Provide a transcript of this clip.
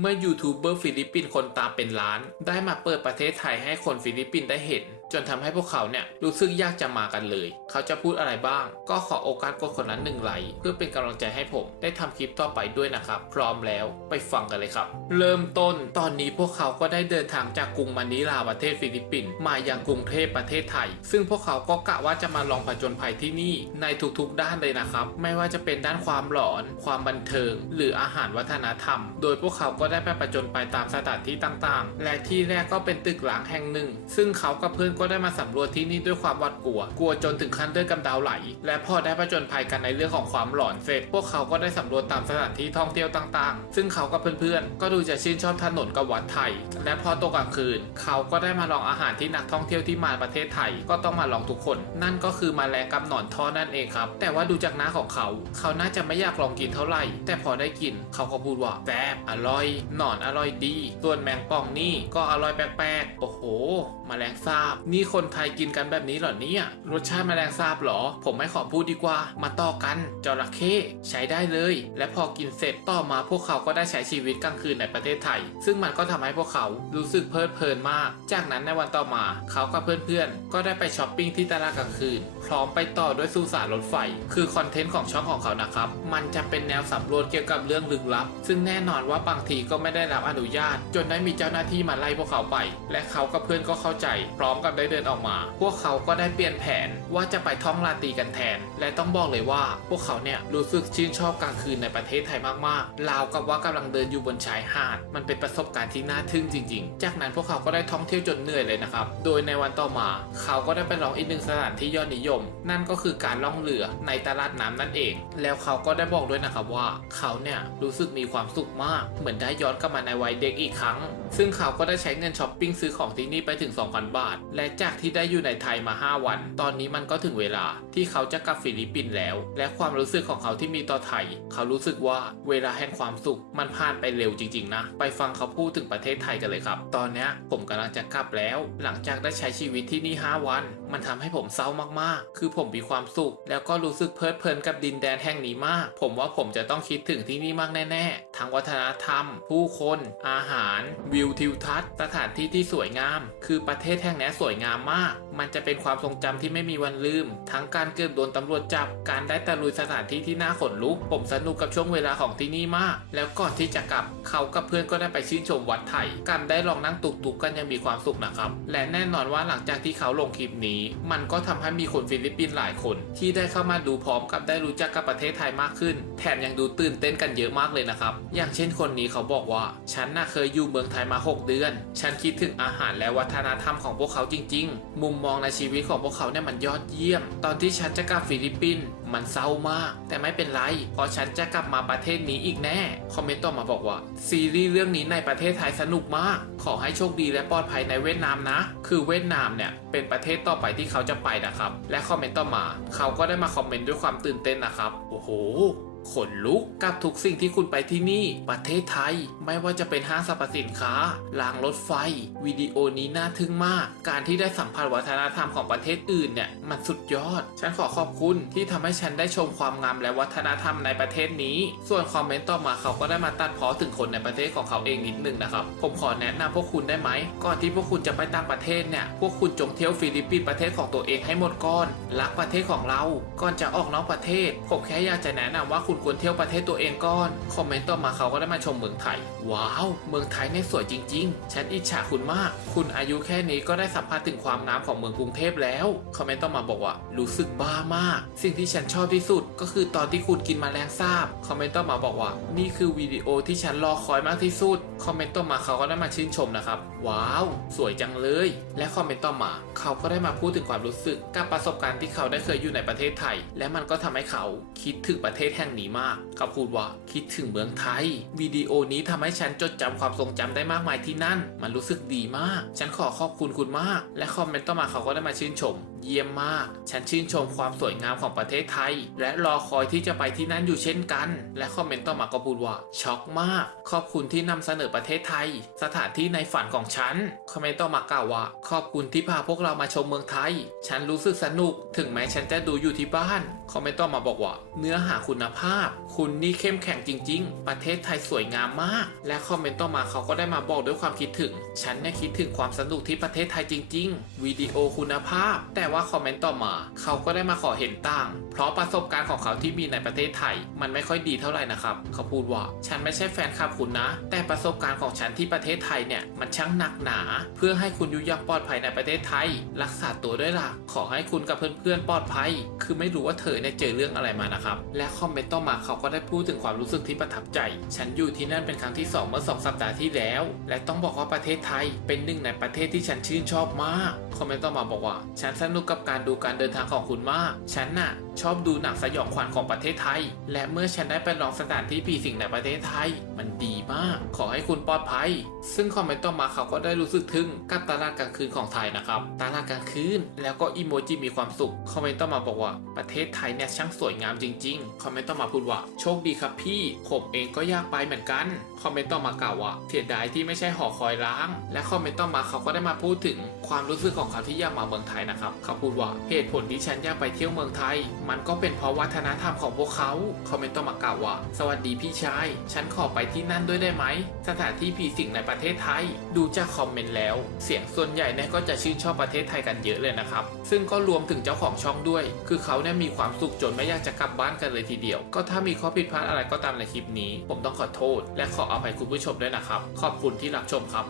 เมื่อยูทูบเบอร์ฟิลิปปินส์คนตามเป็นล้าน ได้มาเปิดประเทศไทยให้คนฟิลิปปินส์ได้เห็น จนทำให้พวกเขาเนี่ยรู้สึกยากจะมากันเลย เขาจะพูดอะไรบ้าง ก็ขอโอกาสกดคนนั้นหนึ่งไลค์เพื่อเป็นกำลังใจให้ผมได้ทำคลิปต่อไปด้วยนะครับ พร้อมแล้วไปฟังกันเลยครับ เริ่มต้นตอนนี้พวกเขาก็ได้เดินทางจากกรุงมะนิลาประเทศฟิลิปปินส์มายังกรุงเทพประเทศไทย ซึ่งพวกเขาก็กะว่าจะมาลองผจญภัยที่นี่ในทุกๆด้านเลยนะครับ ไม่ว่าจะเป็นด้านความหลอน ความบันเทิง หรืออาหารวัฒนธรรม โดยพวกเขาก็ได้ไปผจญภัยตามสถานที่ต่างๆ และที่แรกก็เป็นตึกหลังแห่งหนึ่ง ซึ่งเขากับเพื่อนก็็ได้มาสำรวจที่นี่ด้วยความหวาดกลัว กลัวจนถึงขั้นเลือดกำเดาไหล และพอได้ผจญภัยกันในเรื่องของความหลอนเสร็จพวกเขาก็ได้สำรวจตามสถานที่ท่องเที่ยวต่างๆ ซึ่งเขากับเพื่อนๆ ก็ดูจะชื่นชอบถนนกับวัดไทย และพอตกกลางคืน เขาก็ได้มาลองอาหารที่นักท่องเที่ยวที่มาประเทศไทยก็ต้องมาลองทุกคน นั่นก็คือมาแมลงกับหนอนทอนั่นเองครับ แต่ว่าดูจากหน้าของเขา เขาน่าจะไม่อยากลองกินเท่าไหร่ แต่พอได้กินเขาก็พูดว่าแซ่บอร่อยหนอนอร่อยดี ส่วนแมงป่องนี่ก็อร่อยแปลกๆ โอ้โหแมลงสาบนี่คนไทยกินกันแบบนี้เหรอเนี่ย รสชาติแมลงสาบเหรอ ผมไม่ขอพูดดีกว่า มาต่อกันจระเข้ใช้ได้เลย และพอกินเสร็จต่อมาพวกเขาก็ได้ใช้ชีวิตกลางคืนในประเทศไทย ซึ่งมันก็ทำให้พวกเขารู้สึกเพลิดเพลินมาก จากนั้นในวันต่อมาเขากับเพื่อนๆ ก็ได้ไปช้อปปิ้งที่ตลาดกลางคืน พร้อมไปต่อด้วยสุสานรถไฟ คือคอนเทนต์ของช่องของเขานะครับ มันจะเป็นแนวสำรวจเกี่ยวกับเรื่องลึกลับ ซึ่งแน่นอนว่าบางทีก็ไม่ได้รับอนุญาต จนได้มีเจ้าหน้าที่มาไล่พวกเขาไป และเขากับเพื่อนก็เข้าใจ พร้อมกับได้เดินออกมา พวกเขาก็ได้เปลี่ยนแผนว่าจะไปท่องราตรีกันแทน และต้องบอกเลยว่า พวกเขาเนี่ยรู้สึกชื่นชอบกลางคืนในประเทศไทยมากๆราวกับว่ากำลังเดินอยู่บนชายหาด มันเป็นประสบการณ์ที่น่าทึ่งจริง ๆ จากนั้นพวกเขาก็ได้ท่องเที่ยวจนเหนื่อยเลยนะครับ โดยในวันต่อมา เขาก็ได้ไปลองอีกหนึ่งสถานที่ยอดนิยม นั่นก็คือการล่องเรือในตลาดน้ำนั่นเอง แล้วเขาก็ได้บอกด้วยนะครับว่า เขาเนี่ยรู้สึกมีความสุขมาก เหมือนได้ย้อนกลับมาในวัยเด็กอีกครั้ง ซึ่งเขาก็ได้ใช้เงินช้อปปิ้งซื้อของที่นี่ไปถึง 2,000 บาท และจากที่ได้อยู่ในไทยมา 5 วัน ตอนนี้มันก็ถึงเวลาที่เขาจะกลับฟิลิปปินส์แล้ว และความรู้สึกของเขาที่มีต่อไทย เขารู้สึกว่าเวลาแห่งความสุขมันผ่านไปเร็วจริงๆนะ ไปฟังเขาพูดถึงประเทศไทยกันเลยครับ ตอนนี้ผมกำลังจะกลับแล้ว หลังจากได้ใช้ชีวิตที่นี่ 5 วัน มันทำให้ผมเศร้ามากๆ คือผมมีความสุข แล้วก็รู้สึกเพลิดเพลินกับดินแดนแห่งนี้มาก ผมว่าผมจะต้องคิดถึงที่นี่มากแน่ๆ ทั้งวัฒนธรรม ผู้คน อาหาร วิวทิวทัศน์ สถานที่ที่สวยงาม คือประเทศแห่งนี้สวยยงามมาก มันจะเป็นความทรงจำที่ไม่มีวันลืม ทั้งการเกือบโดนตำรวจจับ การได้ตะลุยสถานที่ที่น่าขนลุก ผมสนุกกับช่วงเวลาของที่นี่มาก แล้วก่อนที่จะกลับ เขากับเพื่อนก็ได้ไปชื่นชมวัดไทย กันได้ลองนั่งตุกตุกกันยังมีความสุขนะครับ และแน่นอนว่าหลังจากที่เขาลงคลิปนี้ มันก็ทำให้มีคนฟิลิปปินส์หลายคน ที่ได้เข้ามาดูพร้อมกับได้รู้จักกับประเทศไทยมากขึ้น แถมยังดูตื่นเต้นกันเยอะมากเลยนะครับ อย่างเช่นคนนี้เขาบอกว่า ฉันน่ะเคยอยู่เมืองไทยมา 6 เดือน ฉันคิดถึงอาหารและวัฒนธรรมของพวกเขาจริง ๆ มุมมองในชีวิตของพวกเขาเนี่ยมันยอดเยี่ยม ตอนที่ฉันจะกลับฟิลิปปินส์มันเศร้ามาก แต่ไม่เป็นไรเพราะฉันจะกลับมาประเทศนี้อีกแน่ คอมเมนต์ต่อมาบอกว่า ซีรีส์เรื่องนี้ในประเทศไทยสนุกมาก ขอให้โชคดีและปลอดภัยในเวียดนามนะ คือเวียดนามเนี่ยเป็นประเทศต่อไปที่เขาจะไปนะครับ และคอมเมนต์ต่อมา เขาก็ได้มาคอมเมนต์ด้วยความตื่นเต้นนะครับ โอ้โห ขนลุกกับทุกสิ่งที่คุณไปที่นี่ประเทศไทย ไม่ว่าจะเป็นห้างสรรพสินค้ารางรถไฟ วิดีโอนี้น่าทึ่งมาก การที่ได้สัมผัสวัฒนธรรมของประเทศอื่นเนี่ยมันสุดยอด ฉันขอขอบคุณที่ทำให้ฉันได้ชมความงามและวัฒนธรรมในประเทศนี้ ส่วนคอมเมนต์ต่อมาเขาก็ได้มาตัดเพ้อถึงคนในประเทศของเขาเองนิดนึงนะครับผมขอแนะนำพวกคุณได้ไหมก่อนที่พวกคุณจะไปต่างประเทศเนี่ยพวกคุณจงเที่ยวฟิลิปปินส์ประเทศของตัวเองให้หมดก่อนรักประเทศของเราก่อนจะออกนอกประเทศผมแค่อยากจะแนะนำว่าคุณควรเที่ยวประเทศตัวเองก่อน คอมเมนต์ต่อมาเขาก็ได้มาชมเมืองไทย ว้าว เมืองไทยเนี่ยสวยจริงๆ ฉันอิจฉาคุณมาก คุณอายุแค่นี้ก็ได้สัมผัสถึงความงามของเมืองกรุงเทพแล้ว คอมเมนต์ต่อมาบอกว่า รู้สึกบ้ามาก สิ่งที่ฉันชอบที่สุด ก็คือตอนที่คุณกินมาแมลงสาบ คอมเมนต์ต่อมาบอกว่า นี่คือวิดีโอที่ฉันรอคอยมากที่สุด คอมเมนต์ต่อมาเขาก็ได้มาชื่นชมนะครับ ว้าว สวยจังเลย และคอมเมนต์ต่อมา เขาก็ได้มาพูดถึงความรู้สึกกับประสบการณ์ที่เขาได้เคยอยู่ในประเทศไทย และมันก็ทำให้เขาคิดถึงประเทศแห่งนี้มาก เขาพูดว่าคิดถึงเมืองไทย วิดีโอนี้ทำให้ฉันจดจำความทรงจำได้มากมายที่นั่น มันรู้สึกดีมาก ฉันขอขอบคุณคุณมาก และคอมเมนต์ต่อมาเขาก็ได้มาชื่นชม เยี่ยมมาก ฉันชื่นชมความสวยงามของประเทศไทย และรอคอยที่จะไปที่นั่นอยู่เช่นกัน และคอมเมนต์ต่อมาก็พูดว่าช็อกมาก ขอบคุณที่นำเสนอประเทศไทย สถานที่ในฝันของฉันคอมเมนต์ต่อมากล่าวว่าขอบคุณที่พาพวกเรามาชมเมืองไทย ฉันรู้สึกสนุก ถึงแม้ฉันจะดูอยู่ที่บ้านคอมเมนต์ต่อมาบอกว่า เนื้อหาคุณภาพ คุณนี่เข้มแข็งจริง ๆ ประเทศไทยสวยงามมาก และคอมเมนต์ต่อมาเขาก็ได้มาบอกด้วยความคิดถึง ฉันเนี่ยคิดถึงความสนุกที่ประเทศไทยจริง ๆ วิดีโอคุณภาพ แต่ว่าคอมเมนต์ต่อมา เขาก็ได้มาขอเห็นต่าง เพราะประสบการณ์ของเขาที่มีในประเทศไทย มันไม่ค่อยดีเท่าไหร่นะครับเขาพูดว่าฉันไม่ใช่แฟนคลับคุณนะ แต่ประสบการณ์ของฉันที่ประเทศไทยเนี่ยมันช่างหนักหนา เพื่อให้คุณอยู่อยังปลอดภัยในประเทศไทย รักษาตัวด้วยล่ะขอให้คุณกับเพื่อนๆปลอดภัย คือไม่รู้ว่าเธอเนี่ยเจอเรื่องอะไรมานะครับและคอมเมนต์ต่อมาเขาก็ได้พูดถึงความรู้สึกที่ประทับใจ ฉันอยู่ที่นั่นเป็นครั้งที่สองเมื่อสองสัปดาห์ที่แล้ว และต้องบอกว่าประเทศไทยเป็นหนึ่งในประเทศที่ฉันชื่นชอบมาก คอมเมนต์ต่อมาบอกว่า ฉันสนุกกับการดูการเดินทางของคุณมาก ฉันน่ะ ชอบดูหนังสยองขวัญของประเทศไทย และเมื่อฉันได้ไปลองสถานที่ผีสิงในประเทศไทย มันดีมาก ขอให้คุณปลอดภัย ซึ่งคอมเมนต์ต่อมาเขาก็ได้รู้สึกทึ่งกับตลาดกลางคืนของไทยนะครับ ตลาดกลางคืน แล้วก็อีโมจิมีความสุข คอมเมนต์ต่อมาบอกว่าประเทศไทยเนี่ยช่างสวยงามจริง ๆ คอมเมนต์ต่อมาพูดว่า โชคดีครับพี่ ผมเองก็อยากไปเหมือนกัน คอมเมนต์ต่อมากล่าวว่าเสียดายที่ไม่ใช่หอคอยร้าง และคอมเมนต์ต่อมาเขาก็ได้มาพูดถึงความรู้สึกของเขาที่อยากมาเมืองไทยนะครับ เขาพูดว่าเหตุผลที่ฉันอยากไปเที่ยวเมืองไทยมันก็เป็นเพราะวัฒนธรรมของพวกเขาคอมเมนต์ต่อมากล่าวว่า สวัสดีพี่ชาย ฉันขอไปที่นั่นด้วยได้ไหม สถานที่ผีสิงในประเทศไทย ดูจากคอมเมนต์แล้ว เสียงส่วนใหญ่เนี่ยก็จะชื่นชอบประเทศไทยกันเยอะเลยนะครับ ซึ่งก็รวมถึงเจ้าของช่องด้วย คือเขาเนี่ยมีความสุขจนไม่อยากจะกลับบ้านกันเลยทีเดียว ก็ถ้ามีข้อผิดพลาดอะไรก็ตามในคลิปนี้ ผมต้องขอโทษ และขออภัยคุณผู้ชมด้วยนะครับ ขอบคุณที่รับชมครับ